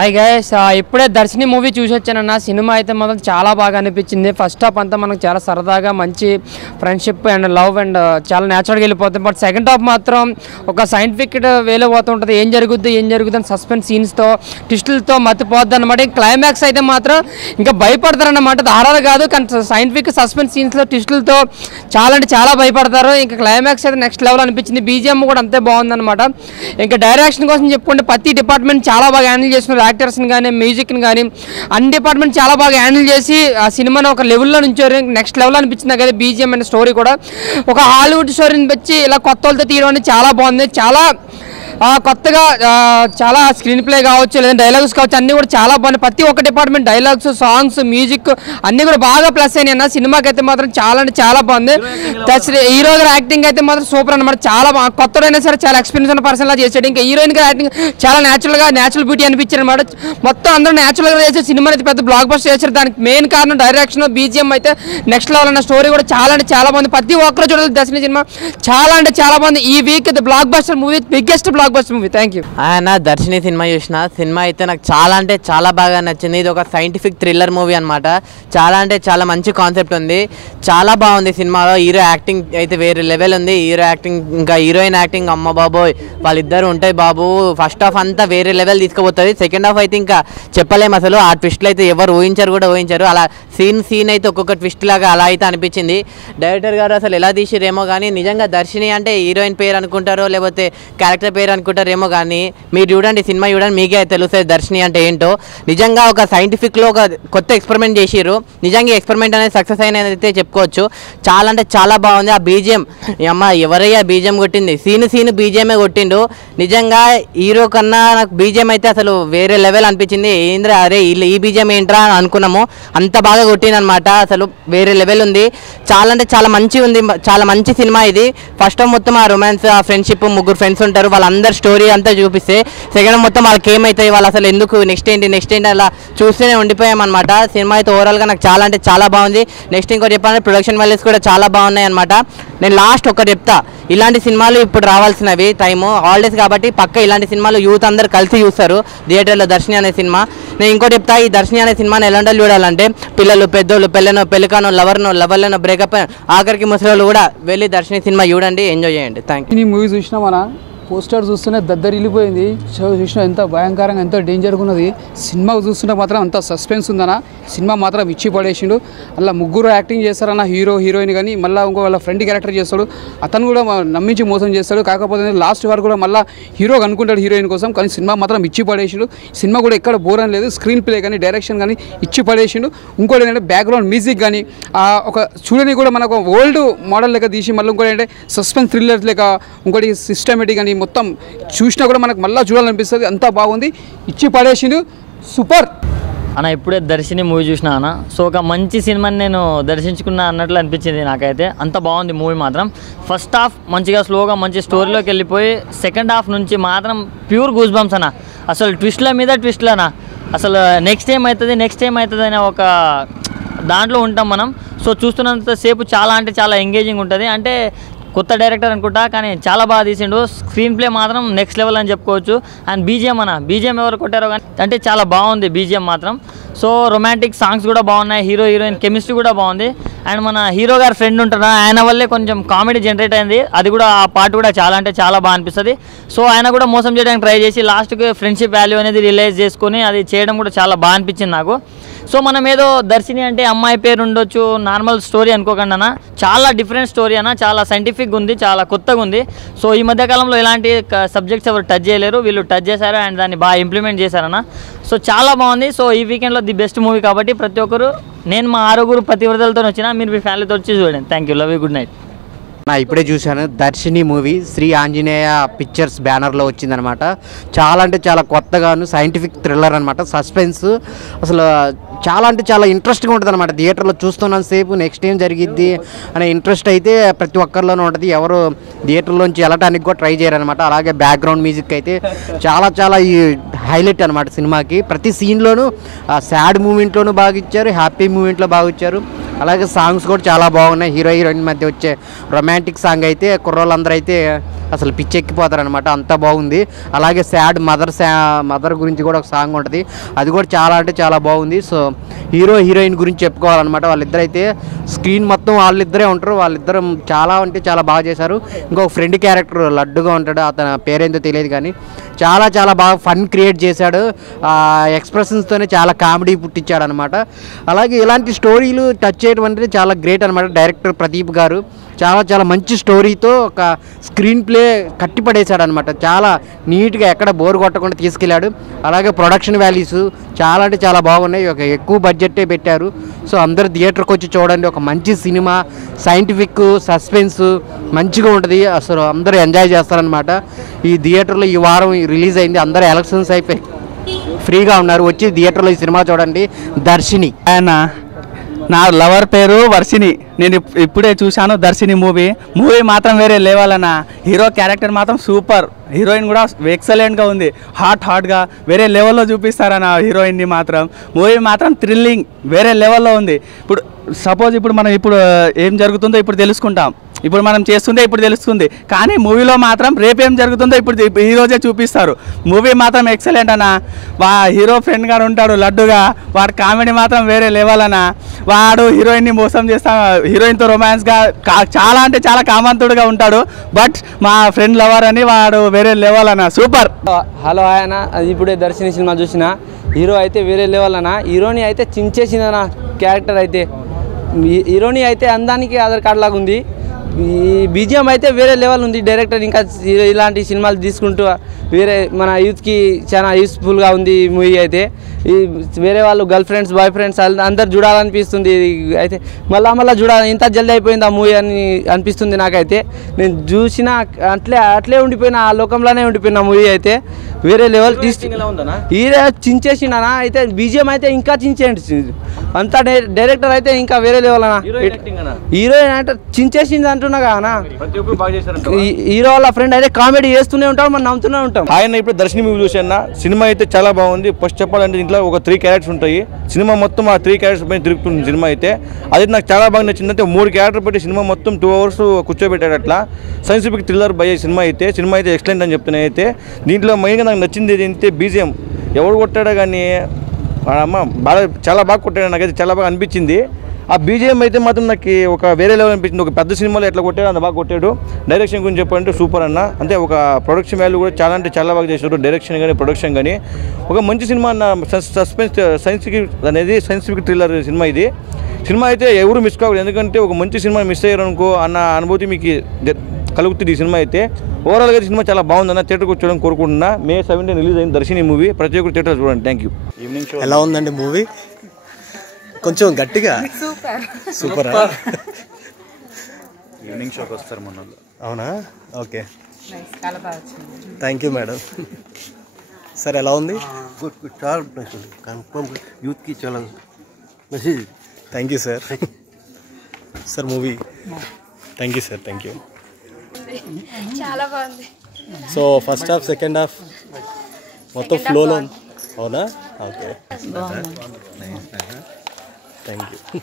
Hi guys, ఇప్పుడే దర్శిని movie చూసి వచ్చానన్న. Cinema అయితే మాత్రం చాలా బాగా అనిపించింది. ఫస్ట్ హాఫ్ అంతా మనకు చాలా సరదాగా మంచి ఫ్రెండ్షిప్ అండ్ లవ్ అండ్ చాలా న్యాచురల్గా వెళ్ళిపోతుంది. బట్ సెకండ్ హాఫ్ మాత్రం ఒక సైంటిఫిక్ వేలో పోతుంటుంది. ఏం జరుగుద్ది అని సస్పెన్స్ సీన్స్తో ట్విస్టులతో మతిపోద్ది అనమాట. క్లైమాక్స్ అయితే మాత్రం ఇంకా భయపడతారన్నమాట. హారర్ కాదు కానీ సైంటిఫిక్ సస్పెన్స్ సీన్స్లో ట్విస్టులతో చాలా అంటే చాలా భయపడతారు. ఇంకా క్లైమాక్స్ అయితే నెక్స్ట్ లెవెల్ అనిపించింది. బీజిఎం కూడా అంతే బాగుందన్నమాట. ఇంకా డైరెక్షన్ కోసం చెప్పుకుంటే ప్రతి డిపార్ట్మెంట్ చాలా బాగా హ్యాండిల్ చేస్తున్నారు. యాక్టర్స్ని కానీ మ్యూజిక్ని కానీ అన్ని డిపార్ట్మెంట్ చాలా బాగా హ్యాండిల్ చేసి ఆ సినిమాని ఒక లెవెల్లో నుంచారు. నెక్స్ట్ లెవెల్ అనిపించింది కదా బీజిఎం అనే స్టోరీ కూడా. ఒక హాలీవుడ్ స్టోరీని వచ్చి ఇలా కొత్త వాళ్ళతో తీయడం అనేది చాలా బాగుంది. చాలా కొత్తగా చాలా స్క్రీన్ ప్లే కావచ్చు లేదా డైలాగ్స్ కావచ్చు అన్నీ కూడా చాలా బాగున్నాయి. ప్రతి ఒక్క డిపార్ట్మెంట్ డైలాగ్స్, సాంగ్స్, మ్యూజిక్ అన్నీ కూడా బాగా ప్లస్ అయినాయి అన్న. సినిమాకి అయితే మాత్రం చాలా అంటే చాలా బాగుంది. హీరో గారి యాక్టింగ్ అయితే మాత్రం సూపర్ అనమాట. చాలా కొత్తడైనా సరే చాలా ఎక్స్పీరియన్స్ ఉన్న పర్సన్ లా చేశాడు. ఇంకా హీరోయిన్ గారి యాక్టింగ్ చాలా న్యాచురల్ బ్యూటీ అనిపించారు అనమాట. మొత్తం అందరూ న్యాచురల్గా చేసే సినిమా అయితే పెద్ద బ్లాక్ బస్టర్ చేశారు. దానికి మెయిన్ కారణం డైరెక్షన్, బీజిఎం అయితే నెక్స్ట్ లెవెల్ అన్న. స్టోరీ కూడా చాలా అంటే చాలా బాగుంది. ప్రతి ఒక్కరు చూడాలి దర్శిని సినిమా. చాలా అంటే చాలా బాగుంది. ఈ week block buster movie, biggest block buster movie. Thank you. ఆయన దర్శిని సినిమా చూసిన సినిమా అయితే నాకు చాలా అంటే చాలా బాగా నచ్చింది. ఇది ఒక సైంటిఫిక్ థ్రిల్లర్ మూవీ అనమాట. చాలా అంటే చాలా మంచి కాన్సెప్ట్ ఉంది. చాలా బాగుంది సినిమాలో. హీరో యాక్టింగ్ అయితే వేరే లెవెల్ ఉంది. హీరో యాక్టింగ్ ఇంకా హీరోయిన్ యాక్టింగ్ అమ్మ బాబోయ్ వాళ్ళిద్దరు ఉంటాయి బాబు. ఫస్ట్ హాఫ్ అంతా వేరే లెవెల్ తీసుకుపోతుంది. సెకండ్ హాఫ్ అయితే ఇంకా చెప్పలేము అసలు. ఆ ట్విస్ట్లు అయితే ఎవరు ఊహించారు. అలా సీన్ అయితే ఒక్కొక్క ట్విస్ట్ లాగా అలా అయితే అనిపించింది. డైరెక్టర్ గారు అసలు ఎలా తీసిరేమో కానీ నిజంగా దర్శిని అంటే హీరోయిన్ పేరు అనుకుంటారో లేకపోతే క్యారెక్టర్ పేరు అనుకుంటారేమో కానీ మీరు చూడండి సినిమా చూడండి మీకే తెలుస్తుంది దర్శిని అంటే ఏంటో. నిజంగా ఒక సైంటిఫిక్లో ఒక కొత్త ఎక్స్పెరిమెంట్ చేసిర్రు. నిజంగా ఎక్స్పెరిమెంట్ అనేది సక్సెస్ అయినది అయితే చెప్పుకోవచ్చు. చాలా అంటే చాలా బాగుంది. ఆ బీజిఎం అమ్మ ఎవరయ్యా బీజిఎం కొట్టింది, సీను బీజిఎమే కొట్టిండు. నిజంగా హీరో కన్నా నాకు బీజిఎం అయితే అసలు వేరే లెవెల్ అనిపించింది. ఏంద్రా అరే ఈ బీజిఎం ఏంట్రా అనుకున్నాము. అంత బాగా కొట్టిందనమాట. అసలు వేరే లెవెల్ ఉంది. చాలా అంటే చాలా మంచి ఉంది. చాలా మంచి సినిమా ఇది. ఫస్ట్ మొత్తం ఆ రొమాన్స్, ఆ ఫ్రెండ్షిప్, ముగ్గురు ఫ్రెండ్స్ ఉంటారు వాళ్ళందరూ స్టోరీ అంతా చూపిస్తే సెకండ్ మొత్తం వాళ్ళకి ఏమవుతాయి, వాళ్ళు అసలు ఎందుకు నెక్స్ట్ ఏంటి అలా చూస్తూనే ఉండిపోయామన్నమాట. సినిమా అయితే ఓవరాల్గా నాకు చాలా అంటే చాలా బాగుంది. నెక్స్ట్ ఇంకోటి చెప్పాలంటే ప్రొడక్షన్ వాల్యూస్ కూడా చాలా బాగున్నాయి అనమాట. నేను లాస్ట్ ఒకటి చెప్తా, ఇలాంటి సినిమాలు ఇప్పుడు రావాల్సినవి టైము హాలిడేస్ కాబట్టి పక్క ఇలాంటి సినిమాలు యూత్ అందరు కలిసి చూస్తారు థియేటర్లో. దర్శిని అనే సినిమా నేను ఇంకోటి చెప్తా, ఈ దర్శిని అనే సినిమాని ఎలాంటి చూడాలంటే పిల్లలు, పెద్దోళ్ళు, పెళ్ళికాను, లవర్లను, బ్రేకప్ ఆఖరికి ముసలి కూడా వెళ్ళి దర్శిని సినిమా చూడండి, ఎంజాయ్ చేయండి. Thank you. ఈ మూవీ చూసినా మన పోస్టర్ చూస్తూనే దద్దరిల్లిపోయింది. చూసినా ఎంత భయంకరంగా ఎంత డేంజర్గా ఉన్నది. సినిమా చూస్తుంటే మాత్రం అంత సస్పెన్స్ ఉందన్న. సినిమా మాత్రం ఇచ్చి పడేసిండు. అలా ముగ్గురు యాక్టింగ్ చేస్తారన్న, హీరో హీరోయిన్ కానీ మళ్ళీ ఇంకో వాళ్ళ ఫ్రెండ్ క్యారెక్టర్ చేస్తాడు. అతను కూడా నమ్మించి మోసం చేస్తాడు. కాకపోతే లాస్ట్ వరకు కూడా మళ్ళీ హీరో అనుకుంటాడు హీరోయిన్ కోసం. కానీ సినిమా మాత్రం ఇచ్చి పడేసిండు. సినిమా కూడా ఎక్కడ బోర్ అని లేదు. స్క్రీన్ ప్లే కానీ డైరెక్షన్ కానీ ఇచ్చి పడేసిండు. ఇంకోటి ఏంటంటే బ్యాక్గ్రౌండ్ మ్యూజిక్ కానీ ఒక చూడని కూడా మనకు ఓల్డ్ మోడల్ లెక్క తీసి మళ్ళీ ఇంకోటి ఏంటంటే సస్పెన్స్ థ్రిల్లర్ లెక్క ఇంకోటి సిస్టమేటిక్ కానీ మొత్తం చూసినా కూడా మనకు మళ్ళీ చూడాలనిపిస్తుంది. అంతా బాగుంది. ఇచ్చి పడేసిండు. సూపర్ అన్న. ఇప్పుడే దర్శిని మూవీ చూసినా అన్న. సో ఒక మంచి సినిమాని నేను దర్శించుకున్నా అన్నట్లు అనిపించింది నాకైతే. అంత బాగుంది మూవీ మాత్రం. ఫస్ట్ హాఫ్ మంచిగా స్లోగా మంచి స్టోరీలోకి వెళ్ళిపోయి సెకండ్ హాఫ్ నుంచి మాత్రం ప్యూర్ గూస్ బంప్స్ అన్న. అసలు ట్విస్ట్ల మీద ట్విస్ట్లనా. అసలు నెక్స్ట్ ఏమవుతుంది అనే ఒక దాంట్లో ఉంటాం మనం. సో చూస్తున్నంతసేపు చాలా అంటే చాలా ఎంగేజింగ్ ఉంటుంది. అంటే కొత్త డైరెక్టర్ అనుకుంటా కానీ చాలా బాగా తీసిండు. స్క్రీన్ ప్లే మాత్రం నెక్స్ట్ లెవెల్ అని చెప్పుకోవచ్చు. అండ్ బీజిఎం ఎవరు కొట్టారో కానీ అంటే చాలా బాగుంది బీజిఎం మాత్రం. సో రొమాంటిక్ సాంగ్స్ కూడా బాగున్నాయి. హీరో హీరోయిన్ కెమిస్ట్రీ కూడా బాగుంది. అండ్ మన హీరో గారు ఫ్రెండ్ ఉంటారా, ఆయన వల్లే కొంచెం కామెడీ జనరేట్ అయింది. అది కూడా ఆ పార్ట్ కూడా చాలా అంటే చాలా బాగా అనిపిస్తుంది. సో ఆయన కూడా మోసం చేయడానికి ట్రై చేసి లాస్ట్కి ఫ్రెండ్షిప్ వాల్యూ అనేది రిలైజ్ చేసుకొని అది చేయడం కూడా చాలా బాగా అనిపించింది నాకు. సో మనం ఏదో దర్శిని అంటే అమ్మాయి పేరు ఉండొచ్చు నార్మల్ స్టోరీ అనుకోకుండా అన్న. చాలా డిఫరెంట్ స్టోరీ అన్న. చాలా సైంటిఫిక్గా ఉంది, చాలా కొత్తగా ఉంది. సో ఈ మధ్యకాలంలో ఇలాంటి సబ్జెక్ట్స్ ఎవరు టచ్ చేయలేరు, వీళ్ళు టచ్ చేశారు అండ్ దాన్ని బాగా ఇంప్లిమెంట్ చేశారన్న. సో చాలా బాగుంది. సో ఈ వీకెండ్లో ది బెస్ట్ మూవీ కాబట్టి ప్రతి ఒక్కరు, నేను మా 6 పతివ్రతలతో వచ్చినా, మీరు మీ ఫ్యామిలీతో వచ్చి చూడండి. Thank you. Love you. Good night. ఇప్పుడే చూశాను దర్శిని మూవీ. శ్రీ ఆంజనేయ పిక్చర్స్ బ్యానర్లో వచ్చిందనమాట. చాలా అంటే చాలా కొత్తగాను సైంటిఫిక్ థ్రిల్లర్ అనమాట. సస్పెన్స్ అసలు చాలా అంటే చాలా ఇంట్రెస్ట్గా ఉంటుంది అనమాట. థియేటర్లో చూస్తున్నంతసేపు నెక్స్ట్ ఏం జరిగిద్ది అనే ఇంట్రెస్ట్ అయితే ప్రతి ఒక్కరిలోనూ ఉంటుంది. ఎవరు థియేటర్లోంచి వెళ్ళటానికి కూడా ట్రై చేయరనమాట. అలాగే బ్యాక్గ్రౌండ్ మ్యూజిక్ అయితే చాలా ఈ హైలైట్ అనమాట సినిమాకి. ప్రతి సీన్లోనూ సాడ్ మూమెంట్లోనూ బాగా ఇచ్చారు, హ్యాపీ మూమెంట్లో బాగా ఇచ్చారు. అలాగే సాంగ్స్ కూడా చాలా బాగున్నాయి. హీరో హీరోయిన్ మధ్య వచ్చే రొమాంటిక్ సాంగ్ అయితే కుర్రోళ్ళందరూ అయితే అసలు పిచ్చెక్కిపోతారనమాట, అంతా బాగుంది. అలాగే సాడ్ మదర్ గురించి కూడా ఒక సాంగ్ ఉంటుంది, అది కూడా చాలా అంటే చాలా బాగుంది. సో హీరో హీరోయిన్ గురించి చెప్పుకోవాలన్నమాట. వాళ్ళిద్దరు అయితే స్క్రీన్ మొత్తం వాళ్ళిద్దరే ఉంటారు, వాళ్ళిద్దరు చాలా అంటే చాలా బాగా చేశారు. ఇంకొక ఫ్రెండ్ క్యారెక్టర్ లడ్డుగా ఉంటాడు, అతని పేరేంతో తెలియదు కానీ చాలా చాలా బాగా ఫన్ క్రియేట్ చేశాడు. ఎక్స్ప్రెషన్స్తోనే చాలా కామెడీ పుట్టించాడు అనమాట. అలాగే ఇలాంటి స్టోరీలు టచ్ చేయడం అనేది చాలా గ్రేట్ అనమాట. డైరెక్టర్ ప్రదీప్ గారు చాలా చాలా మంచి స్టోరీతో ఒక స్క్రీన్ ప్లే కట్టిపడేశాడు అనమాట. చాలా నీట్గా ఎక్కడ బోర్ కొట్టకుండా తీసుకెళ్ళాడు. అలాగే ప్రొడక్షన్ వాల్యూస్ చాలా అంటే చాలా బాగున్నాయి. ఒక ఎక్కువ బడ్జెట్టే పెట్టారు. సో అందరు థియేటర్కి వచ్చి చూడండి, ఒక మంచి సినిమా, సైంటిఫిక్ సస్పెన్స్ మంచిగా ఉంటుంది. అసలు అందరూ ఎంజాయ్ చేస్తారనమాట. ఈ థియేటర్లో ఈ వారం రిలీజ్ అయింది, అందరూ ఎలక్షన్స్ అయిపోయి ఫ్రీగా ఉన్నారు, వచ్చి థియేటర్లో ఈ సినిమా చూడండి. దర్శిని. ఆయన నా లవర్ పేరు వర్షిని. నేను ఇప్పుడే చూశాను దర్శిని మూవీ మాత్రం వేరే లేవాలన్న. హీరో క్యారెక్టర్ మాత్రం సూపర్, హీరోయిన్ కూడా ఎక్సలెంట్గా ఉంది. హాట్గా వేరే లెవెల్లో చూపిస్తారన్న హీరోయిన్ని మాత్రం. మూవీ మాత్రం థ్రిల్లింగ్ వేరే లెవెల్లో ఉంది. ఇప్పుడు సపోజ్ మనం ఏం జరుగుతుందో ఇప్పుడు తెలుసుకుంటాం, ఇప్పుడు మనం చేస్తుందే ఇప్పుడు తెలుస్తుంది. కానీ మూవీలో మాత్రం రేపేం జరుగుతుందో ఇప్పుడు ఈరోజే చూపిస్తారు. మూవీ మాత్రం ఎక్సలెంట్ అన్న. హీరో ఫ్రెండ్ గారు ఉంటాడు లడ్డుగా, వాడు కామెడీ మాత్రం వేరే లెవెల్ అన్న. వాడు హీరోయిన్ని మోసం హీరోయిన్తో రొమాన్స్గా చాలా అంటే చాలా కామంతుడుగా ఉంటాడు. బట్ మా ఫ్రెండ్ లవర్ అని వాడు వేరే లెవెల్ అన్న, సూపర్. హలో ఆయన, ఇప్పుడే దర్శిని సినిమా చూసిన. హీరో అయితే వేరే లెవెల్ అన్న. హీరోని అయితే చించేసిందన్న. క్యారెక్టర్ అయితే హీరోని అయితే అందానికి ఆధార్ కార్డు లాగా ఉంది. ఈ బీజిఎం అయితే వేరే లెవెల్ ఉంది. డైరెక్టర్ ఇంకా ఇలాంటి సినిమాలు తీసుకుంటూ వేరే మన యూత్కి చాలా యూస్ఫుల్గా ఉంది ఈ మూవీ అయితే. ఈ వేరే వాళ్ళు గర్ల్ ఫ్రెండ్స్ బాయ్ ఫ్రెండ్స్ అందరు చూడాలనిపిస్తుంది. అయితే మళ్ళీ చూడాలి, ఇంత జల్దీ అయిపోయింది ఆ మూవీ అని అనిపిస్తుంది నాకైతే. నేను చూసిన అట్లే ఉండిపోయినా, ఆ లోకంలోనే ఉండిపోయిన మూవీ అయితే. వేరే లెవెల్ హీరో చించేసిండనా. అయితే బీజిఎం అయితే ఇంకా చించేయండి. అంతా డైరెక్టర్ అయితే ఇంకా వేరే లెవెల్ అన్న. హీరోయిన్ అంటే చించేసింది అంటున్నా కదా. హీరో వాళ్ళ ఫ్రెండ్ అయితే కామెడీ చేస్తూనే ఉంటాం, మనం నవ్వుతూనే ఉంటాం. ఆయన ఇప్పుడు దర్శిని మూవీ చూసాను. సినిమా అయితే చాలా బాగుంది. ఫస్ట్ చెప్పాలంటే దీంట్లో ఒక 3 క్యారెక్టర్స్ ఉంటాయి. సినిమా మొత్తం ఆ 3 క్యారెక్టర్స్ పైన తిరుగుతుంది సినిమా అయితే. అది నాకు చాలా బాగా నచ్చింది. అంటే 3 క్యారెక్టర్ పెట్టి సినిమా మొత్తం 2 hours కూర్చోబెట్టాడు అట్లా. సైంటిఫిక్ థ్రిల్లర్ బై సినిమా అయితే ఎక్సలెంట్ అని చెప్తున్నాయి. అయితే దీంట్లో మెయిన్గా నాకు నచ్చింది ఏంటంటే బీజిఎం. ఎవడు కొట్టాడో కానీ అమ్మ చాలా బాగా కొట్టాడు, నాకైతే చాలా బాగా అనిపించింది. ఆ బీజిఎం అయితే మాత్రం నాకు ఒక వేరే లెవెల్ అనిపించింది. ఒక పెద్ద సినిమాలో ఎట్లా కొట్టాడు అంత బాగా కొట్టాడు. డైరెక్షన్ గురించి చెప్పాలంటే సూపర్ అన్న. అంటే ఒక ప్రొడక్షన్ వాల్యూ కూడా చాలా అంటే చాలా బాగా చేశారు. డైరెక్షన్ కానీ ప్రొడక్షన్ కానీ ఒక మంచి సినిమా అన్న. సస్పెన్స్ సైంటిఫిక్ థ్రిల్లర్ సినిమా ఇది. సినిమా అయితే ఎవరు మిస్ కావాలి, ఎందుకంటే ఒక మంచి సినిమా మిస్ అయ్యారు అనుకో అన్న అనుభూతి మీకు కలుగుతుంది ఈ సినిమా అయితే. ఓవరాల్గా సినిమా చాలా బాగుందన్న. థియేటర్కి వచ్చేయడం కోరుకుంటున్నా. May 17 రిలీజ్ అయింది దర్శిని మూవీ. ప్రతి ఒక్కరు థియేటర్ చూడండి. Thank you. ఎలా ఉందండి మూవీ? కొంచెం గట్టిగా సూపర్. ఈవినింగ్ షోకి వస్తారు మొన్న. అవునా? Okay, thank you madam. Sir ఎలా ఉంది? గుడ్, చాలా కన్ఫర్మ్ యూత్కి చాలా message. Thank you sir. Sir movie thank you sir. Thank you. చాలా బాగుంది. So first half second half మొత్తం ఫ్లోలో. అవునా? Okay, thank you.